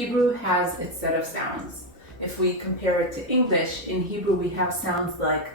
Hebrew has its set of sounds. If we compare it to English, in Hebrew we have sounds like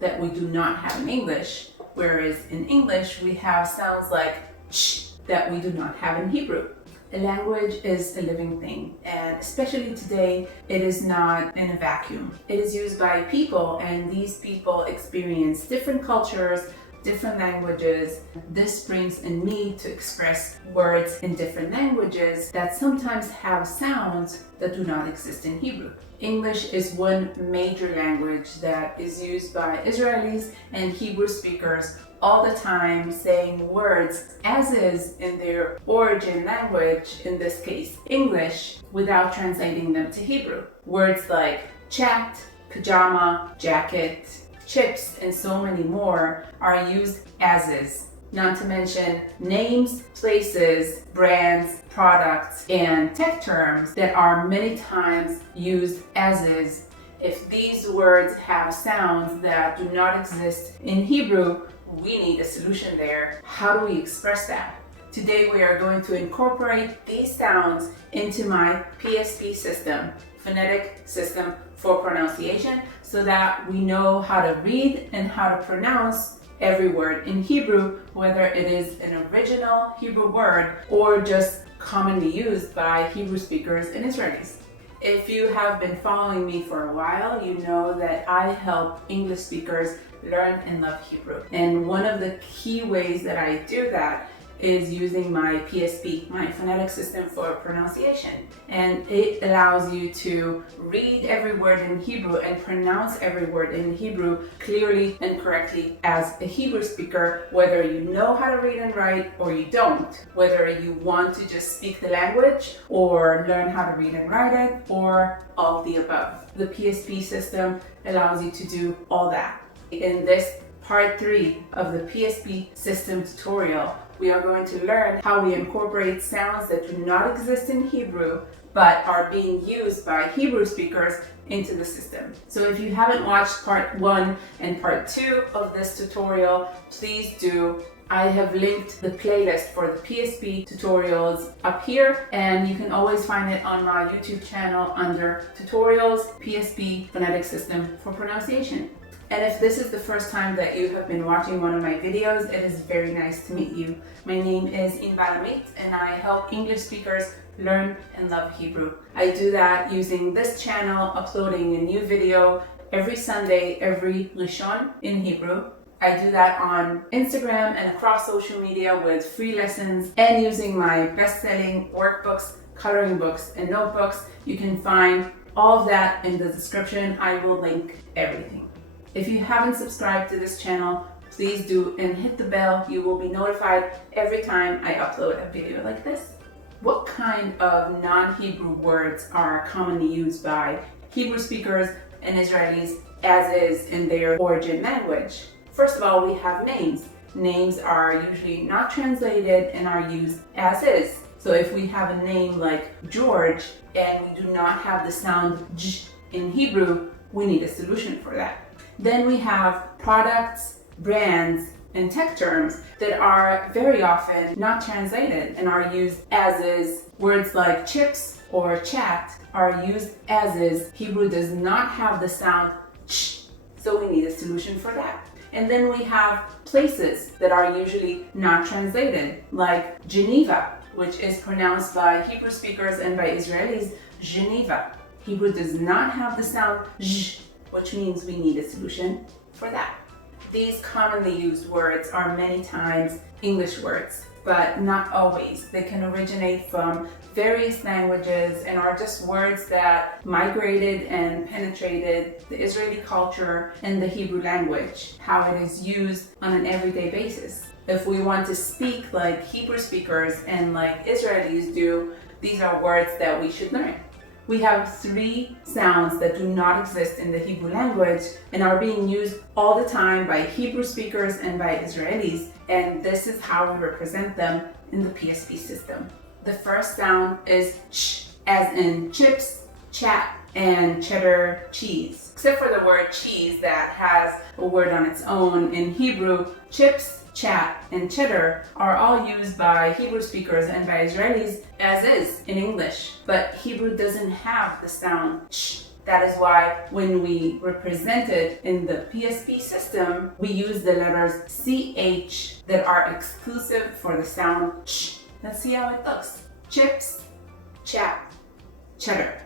that we do not have in English, whereas in English we have sounds like ch that we do not have in Hebrew. A language is a living thing, and especially today, it is not in a vacuum. It is used by people, and these people experience different cultures, different languages. This brings a need to express words in different languages that sometimes have sounds that do not exist in Hebrew. English is one major language that is used by Israelis and Hebrew speakers all the time, saying words as is in their origin language, in this case English, without translating them to Hebrew. Words like chat, pajama, jacket, chips, and so many more are used as is. Not to mention names, places, brands, products, and tech terms that are many times used as is. If these words have sounds that do not exist in Hebrew, we need a solution there. How do we express that? Today we are going to incorporate these sounds into my PSP system, Phonetic System for Pronunciation, so that we know how to read and how to pronounce every word in Hebrew, whether it is an original Hebrew word or just commonly used by Hebrew speakers and Israelis. If you have been following me for a while, you know that I help English speakers learn and love Hebrew. And one of the key ways that I do that is using my PSP, my Phonetic System for Pronunciation. And it allows you to read every word in Hebrew and pronounce every word in Hebrew clearly and correctly as a Hebrew speaker, whether you know how to read and write or you don't, whether you want to just speak the language or learn how to read and write it, or all of the above. The PSP system allows you to do all that. In this part 3 of the PSP system tutorial, we are going to learn how we incorporate sounds that do not exist in Hebrew but are being used by Hebrew speakers into the system. So if you haven't watched part 1 and part 2 of this tutorial, please do. I have linked the playlist for the PSP tutorials up here, and you can always find it on my YouTube channel under Tutorials PSP Phonetic System for Pronunciation. And if this is the first time that you have been watching one of my videos, it is very nice to meet you. My name is Inbal, and I help English speakers learn and love Hebrew. I do that using this channel, uploading a new video every Sunday, every Rishon in Hebrew. I do that on Instagram and across social media with free lessons and using my best-selling workbooks, coloring books, and notebooks. You can find all of that in the description. I will link everything. If you haven't subscribed to this channel, please do and hit the bell. You will be notified every time I upload a video like this. What kind of non-Hebrew words are commonly used by Hebrew speakers and Israelis as is in their origin language? First of all, we have names. Names are usually not translated and are used as is. So if we have a name like George and we do not have the sound j in Hebrew, we need a solution for that. Then we have products, brands, and tech terms that are very often not translated and are used as is. Words like chips or chat are used as is. Hebrew does not have the sound ch, so we need a solution for that. And then we have places that are usually not translated, like Geneva, which is pronounced by Hebrew speakers and by Israelis, Geneva. Hebrew does not have the sound j, which means we need a solution for that. These commonly used words are many times English words, but not always. They can originate from various languages and are just words that migrated and penetrated the Israeli culture and the Hebrew language, how it is used on an everyday basis. If we want to speak like Hebrew speakers and like Israelis do, these are words that we should learn. We have 3 sounds that do not exist in the Hebrew language and are being used all the time by Hebrew speakers and by Israelis, and this is how we represent them in the PSP system. The first sound is ch, as in chips, chat, and cheddar cheese. Except for the word cheese that has a word on its own. In Hebrew, chips, chat, and cheddar are all used by Hebrew speakers and by Israelis as is in English. But Hebrew doesn't have the sound ch. That is why when we represent it in the PSP system, we use the letters CH that are exclusive for the sound ch. Let's see how it looks. Chips, chat, cheddar.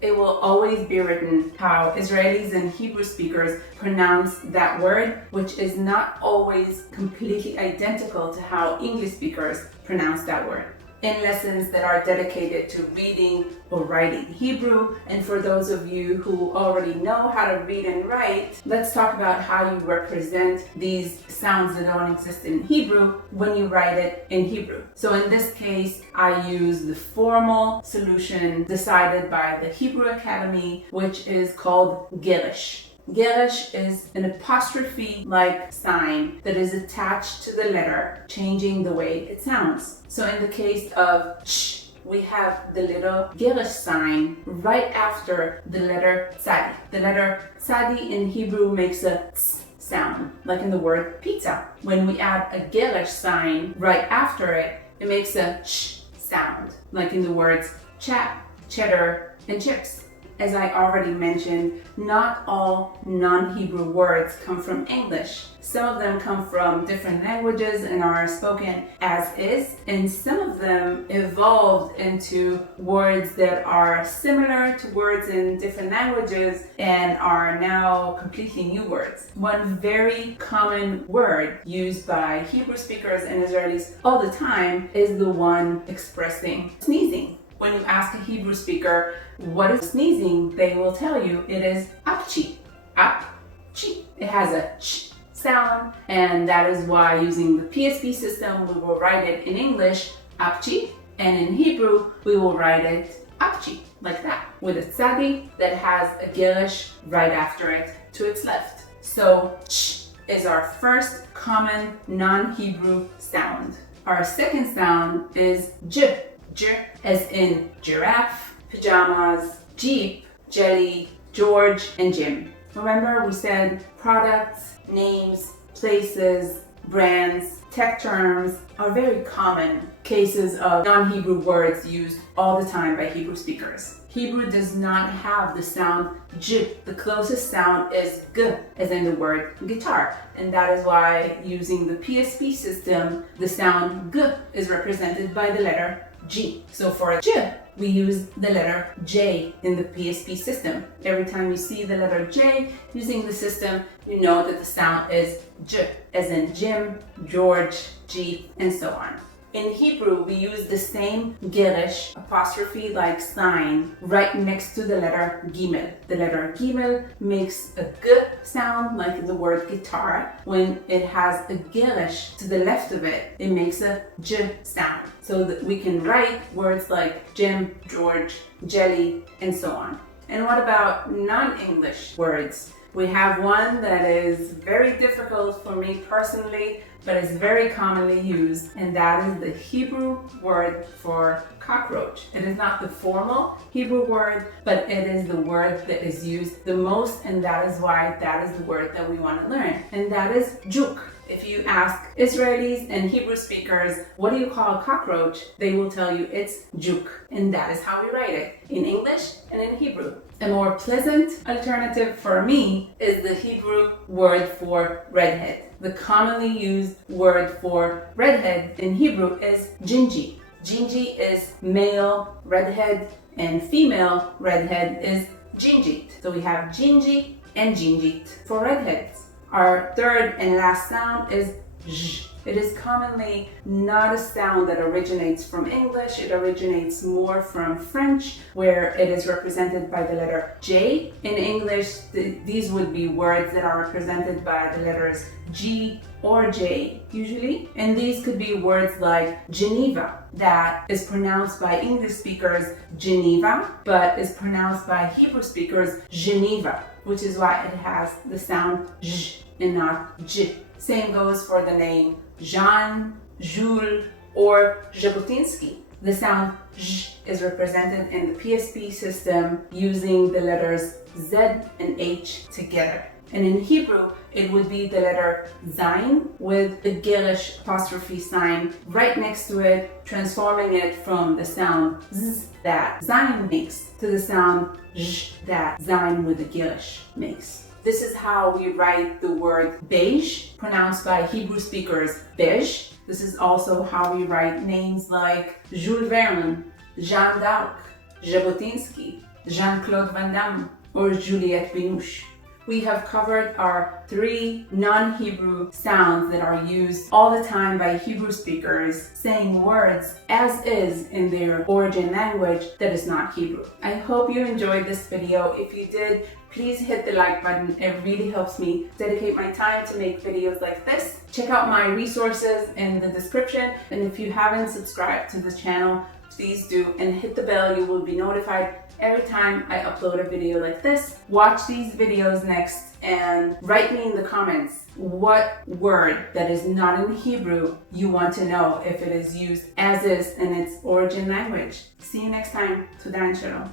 It will always be written how Israelis and Hebrew speakers pronounce that word, which is not always completely identical to how English speakers pronounce that word. In lessons that are dedicated to reading or writing Hebrew, and for those of you who already know how to read and write, let's talk about how you represent these sounds that don't exist in Hebrew when you write it in Hebrew. So in this case, I use the formal solution decided by the Hebrew Academy, which is called Girish. Girish is an apostrophe-like sign that is attached to the letter, changing the way it sounds. So in the case of sh, we have the little Girish sign right after the letter tzadi. The letter tzadi in Hebrew makes a ts sound, like in the word pizza. When we add a Girish sign right after it, it makes a sh sound, like in the words chat, cheddar, and chips. As I already mentioned, not all non-Hebrew words come from English. Some of them come from different languages and are spoken as is, and some of them evolved into words that are similar to words in different languages and are now completely new words. One very common word used by Hebrew speakers and Israelis all the time is the one expressing sneezing. When you ask a Hebrew speaker what is sneezing, they will tell you it is apchi. Apchi. It has a ch sound, and that is why using the PSP system, we will write it in English, apchi, and in Hebrew, we will write it apchi, like that, with a tzadi that has a girish right after it to its left. So ch is our first common non-Hebrew sound. Our second sound is j. J as in giraffe, pajamas, Jeep, jelly, George, and Jim. Remember we said products, names, places, brands, tech terms are very common cases of non-Hebrew words used all the time by Hebrew speakers. Hebrew does not have the sound j. The closest sound is g, as in the word guitar. And that is why using the PSP system, the sound g is represented by the letter G. So for a j, we use the letter J in the PSP system. Every time you see the letter J using the system, you know that the sound is j, as in Jim, George, Jeep, and so on. In Hebrew, we use the same girish apostrophe-like sign right next to the letter gimel. The letter gimel makes a g sound, like in the word guitar. When it has a girish to the left of it, it makes a j sound. So that we can write words like Jim, George, jelly, and so on. And what about non-English words? We have one that is very difficult for me personally, but is very commonly used, and that is the Hebrew word for cockroach. It is not the formal Hebrew word, but it is the word that is used the most, and that is why that is the word that we want to learn, and that is juk. If you ask Israelis and Hebrew speakers, what do you call a cockroach? They will tell you it's juk, and that is how we write it, in English and in Hebrew. A more pleasant alternative for me is the Hebrew word for redhead. The commonly used word for redhead in Hebrew is gingy. Gingy is male redhead, and female redhead is gingit. So we have gingy and gingit for redheads. Our third and last sound is zh. It is commonly not a sound that originates from English. It originates more from French, where it is represented by the letter J. In English, these would be words that are represented by the letters G or J, usually. And these could be words like Geneva, that is pronounced by English speakers Geneva, but is pronounced by Hebrew speakers Geneva, which is why it has the sound J and not J. Same goes for the name Jean, Jules, or Jabotinsky. The sound j is represented in the PSP system using the letters Z and H together. And in Hebrew, it would be the letter Zayin with the girish apostrophe sign right next to it, transforming it from the sound Z that Zayin makes to the sound J that Zayin with the girish makes. This is how we write the word beige, pronounced by Hebrew speakers beige. This is also how we write names like Jules Verne, Jeanne d'Arc, Jabotinsky, Jean-Claude Van Damme, or Juliette Binoche. We have covered our 3 non-Hebrew sounds that are used all the time by Hebrew speakers saying words as is in their origin language that is not Hebrew. I hope you enjoyed this video. If you did, please hit the like button. It really helps me dedicate my time to make videos like this. Check out my resources in the description. And if you haven't subscribed to this channel, please do, and hit the bell. You will be notified every time I upload a video like this. Watch these videos next and write me in the comments what word that is not in Hebrew you want to know if it is used as is in its origin language. See you next time. Toda and shalom.